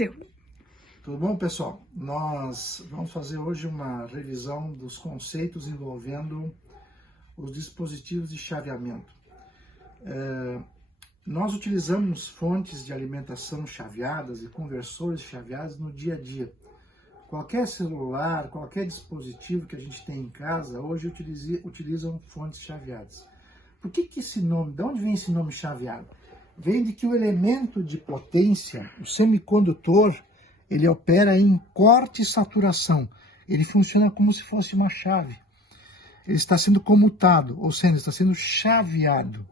Deu. Tudo bom, pessoal? Nós vamos fazer hoje uma revisão dos conceitos envolvendo os dispositivos de chaveamento. Nós utilizamos fontes de alimentação chaveadas e conversores chaveados no dia a dia. Qualquer celular, qualquer dispositivo que a gente tem em casa, hoje utilizam fontes chaveadas. Por que esse nome, de onde vem esse nome chaveado? Vem de que o elemento de potência, o semicondutor, ele opera em corte e saturação. Ele funciona como se fosse uma chave. Ele está sendo comutado, ou seja, está sendo chaveado.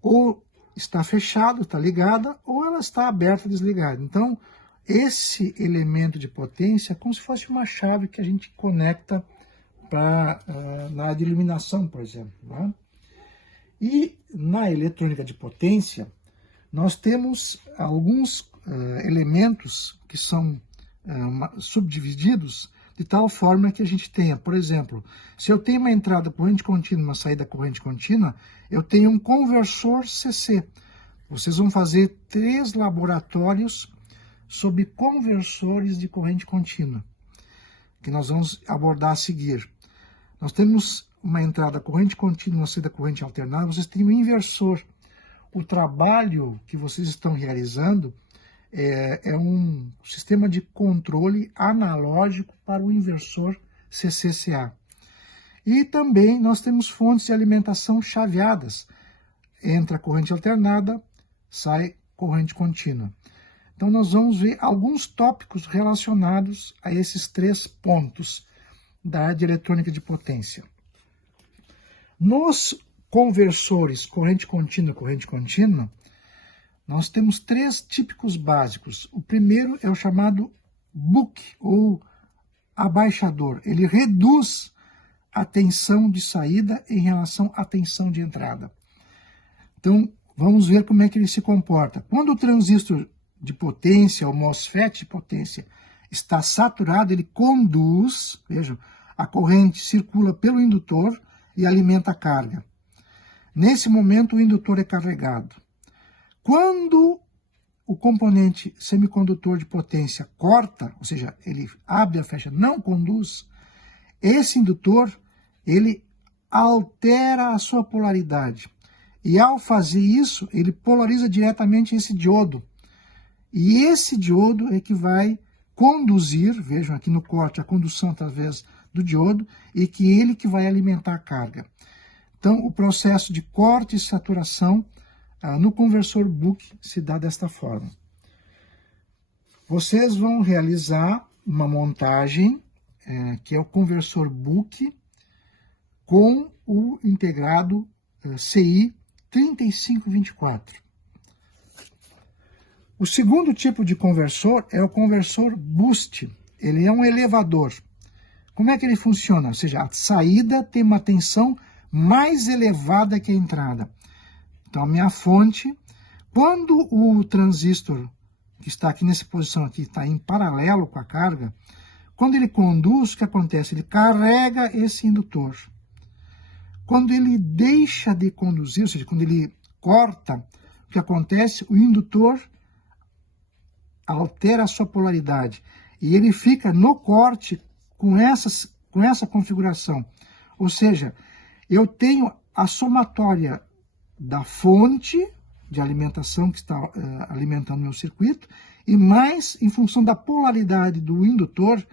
Ou está fechado, está ligada, ou ela está aberta, desligada. Então, esse elemento de potência é como se fosse uma chave que a gente conecta na área de iluminação, por exemplo. Né? E na eletrônica de potência, nós temos alguns elementos que são subdivididos de tal forma que a gente tenha, por exemplo, se eu tenho uma entrada corrente contínua, uma saída corrente contínua, eu tenho um conversor CC. Vocês vão fazer 3 laboratórios sobre conversores de corrente contínua, que nós vamos abordar a seguir. Nós temos uma entrada corrente contínua, uma saída corrente alternada, vocês têm um inversor. O trabalho que vocês estão realizando é um sistema de controle analógico para o inversor CCCA. E também nós temos fontes de alimentação chaveadas. Entra corrente alternada, sai corrente contínua. Então nós vamos ver alguns tópicos relacionados a esses 3 pontos da área de eletrônica de potência. Nos conversores corrente contínua, nós temos 3 típicos básicos. O primeiro é o chamado buck, ou abaixador. Ele reduz a tensão de saída em relação à tensão de entrada. Então, vamos ver como é que ele se comporta. Quando o transistor de potência, o MOSFET de potência, está saturado, ele conduz, vejam, a corrente circula pelo indutor e alimenta a carga. Nesse momento, o indutor é carregado. Quando o componente semicondutor de potência corta, ou seja, ele abre a fecha, não conduz, esse indutor, ele altera a sua polaridade. E ao fazer isso, ele polariza diretamente esse diodo. E esse diodo é que vai conduzir, vejam aqui no corte, a condução através do diodo, e que ele que vai alimentar a carga. Então, o processo de corte e saturação no conversor buck se dá desta forma. Vocês vão realizar uma montagem, que é o conversor buck, com o integrado CI 3524. O segundo tipo de conversor é o conversor boost. Ele é um elevador. Como é que ele funciona? Ou seja, a saída tem uma tensão mais elevada que a entrada. Então, a minha fonte, quando o transistor que está aqui nessa posição aqui está em paralelo com a carga, quando ele conduz, o que acontece? Ele carrega esse indutor. Quando ele deixa de conduzir, ou seja, quando ele corta, o que acontece? O indutor altera a sua polaridade e ele fica no corte com essa configuração. Ou seja, eu tenho a somatória da fonte de alimentação que está alimentando meu circuito e mais em função da polaridade do indutor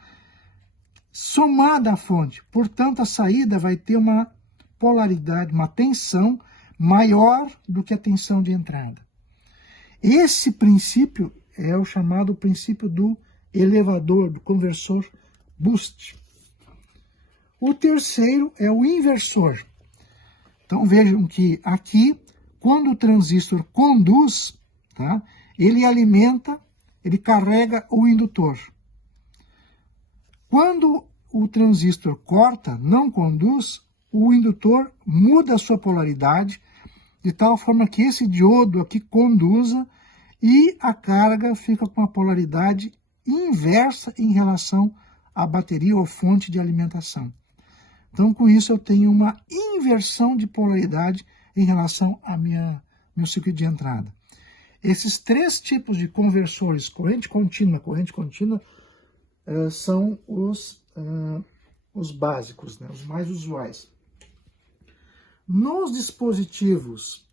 somada à fonte. Portanto, a saída vai ter uma polaridade, uma tensão maior do que a tensão de entrada. Esse princípio é o chamado princípio do elevador, do conversor boost. O terceiro é o inversor. Então vejam que aqui, quando o transistor conduz, tá, ele alimenta, ele carrega o indutor. Quando o transistor corta, não conduz, o indutor muda a sua polaridade, de tal forma que esse diodo aqui conduza e a carga fica com a polaridade inversa em relação à bateria ou fonte de alimentação. Então, com isso, eu tenho uma inversão de polaridade em relação ao meu circuito de entrada. Esses três tipos de conversores, corrente contínua, são os básicos, né, os mais usuais. Nos dispositivos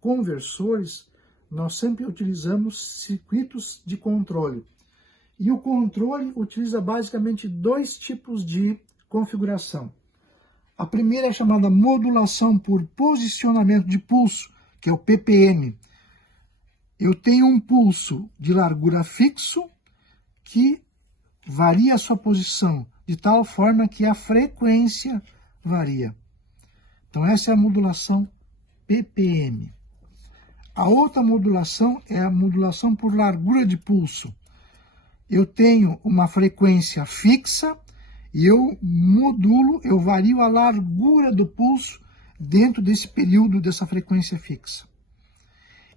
conversores, nós sempre utilizamos circuitos de controle. E o controle utiliza basicamente dois tipos de configuração. A primeira é chamada modulação por posicionamento de pulso, que é o PPM. Eu tenho um pulso de largura fixo que varia a sua posição, de tal forma que a frequência varia. Então essa é a modulação PPM. A outra modulação é a modulação por largura de pulso. Eu tenho uma frequência fixa e eu vario a largura do pulso dentro desse período dessa frequência fixa.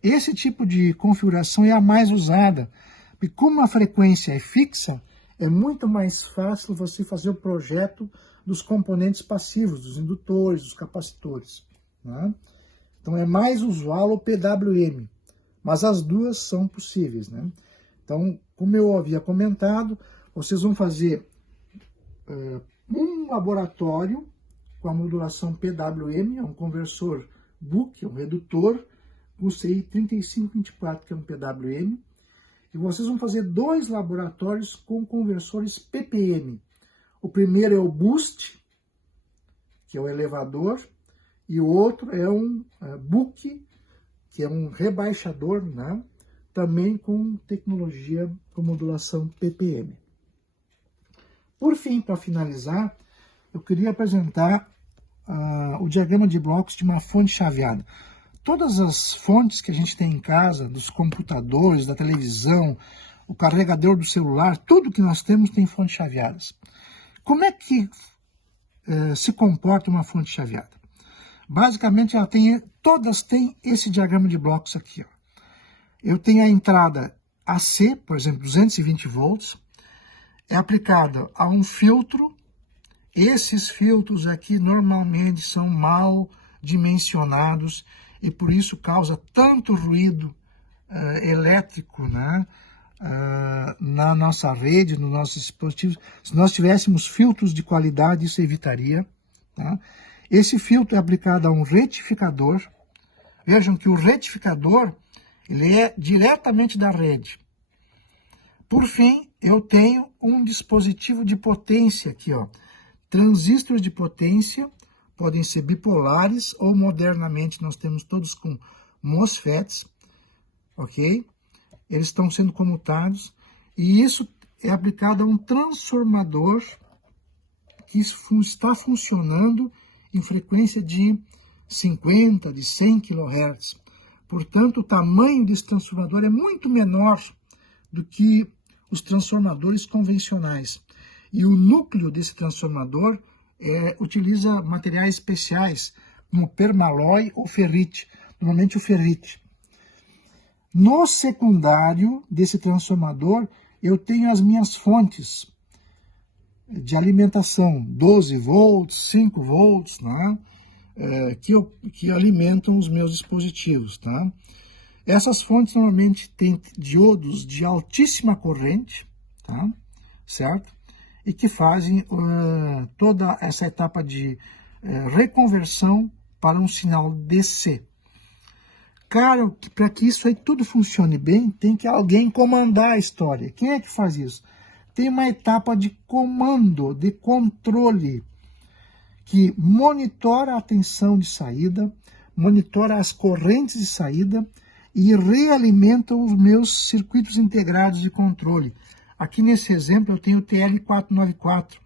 Esse tipo de configuração é a mais usada, porque como a frequência é fixa, é muito mais fácil você fazer o projeto dos componentes passivos, dos indutores, dos capacitores, né? Então é mais usual o PWM, mas as duas são possíveis, né? Então, como eu havia comentado, vocês vão fazer um laboratório com a modulação PWM, é um conversor BUC, um redutor, com CI 3524, que é um PWM, e vocês vão fazer dois laboratórios com conversores PPM. O primeiro é o Boost, que é o elevador, e o outro é um BUC, que é um rebaixador, né? Também com tecnologia com modulação PPM. Por fim, para finalizar, eu queria apresentar o diagrama de blocos de uma fonte chaveada. Todas as fontes que a gente tem em casa, dos computadores, da televisão, o carregador do celular, tudo que nós temos tem fontes chaveadas. Como é que se comporta uma fonte chaveada? Basicamente, todas têm esse diagrama de blocos aqui, ó. Eu tenho a entrada AC, por exemplo, 220 volts, é aplicada a um filtro. Esses filtros aqui normalmente são mal dimensionados e por isso causa tanto ruído elétrico, né, na nossa rede, nos nossos dispositivos. Se nós tivéssemos filtros de qualidade, isso evitaria, tá? Esse filtro é aplicado a um retificador. Vejam que o retificador ele é diretamente da rede. Por fim, eu tenho um dispositivo de potência aqui, ó. Transistores de potência podem ser bipolares ou modernamente nós temos todos com MOSFETs, ok? Eles estão sendo comutados e isso é aplicado a um transformador que está funcionando em frequência de 50, de 100 kHz. Portanto, o tamanho desse transformador é muito menor do que os transformadores convencionais. E o núcleo desse transformador utiliza materiais especiais, como permalloy ou ferrite, normalmente o ferrite. No secundário desse transformador, eu tenho as minhas fontes de alimentação, 12 volts, 5 volts, né? Que alimentam os meus dispositivos, tá? Essas fontes normalmente têm diodos de altíssima corrente, tá? Certo? E que fazem toda essa etapa de reconversão para um sinal DC. Cara, para que isso aí tudo funcione bem, tem que alguém comandar a história. Quem é que faz isso? Tem uma etapa de comando, de controle, que monitora a tensão de saída, monitora as correntes de saída e realimenta os meus circuitos integrados de controle. Aqui nesse exemplo eu tenho o TL494,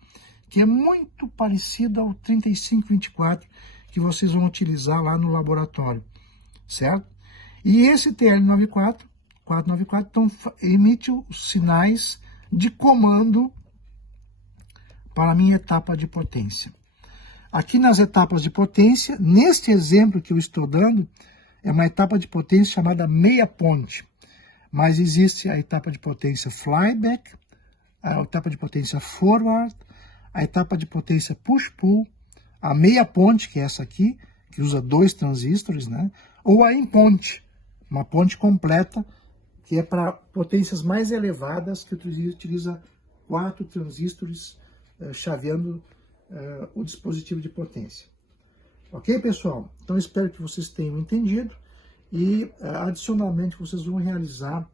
que é muito parecido ao 3524 que vocês vão utilizar lá no laboratório, certo? E esse TL494 então, emite os sinais de comando para a minha etapa de potência. Aqui nas etapas de potência, neste exemplo que eu estou dando, é uma etapa de potência chamada meia ponte. Mas existe a etapa de potência flyback, a etapa de potência forward, a etapa de potência push-pull, a meia ponte, que é essa aqui, que usa 2 transistores, né? Ou a in ponte, Uma ponte completa, que é para potências mais elevadas, que utiliza 4 transistores chaveando o dispositivo de potência. Ok, pessoal? Então, espero que vocês tenham entendido e, adicionalmente, vocês vão realizar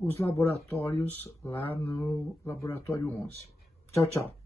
os laboratórios lá no Laboratório 11. Tchau, tchau.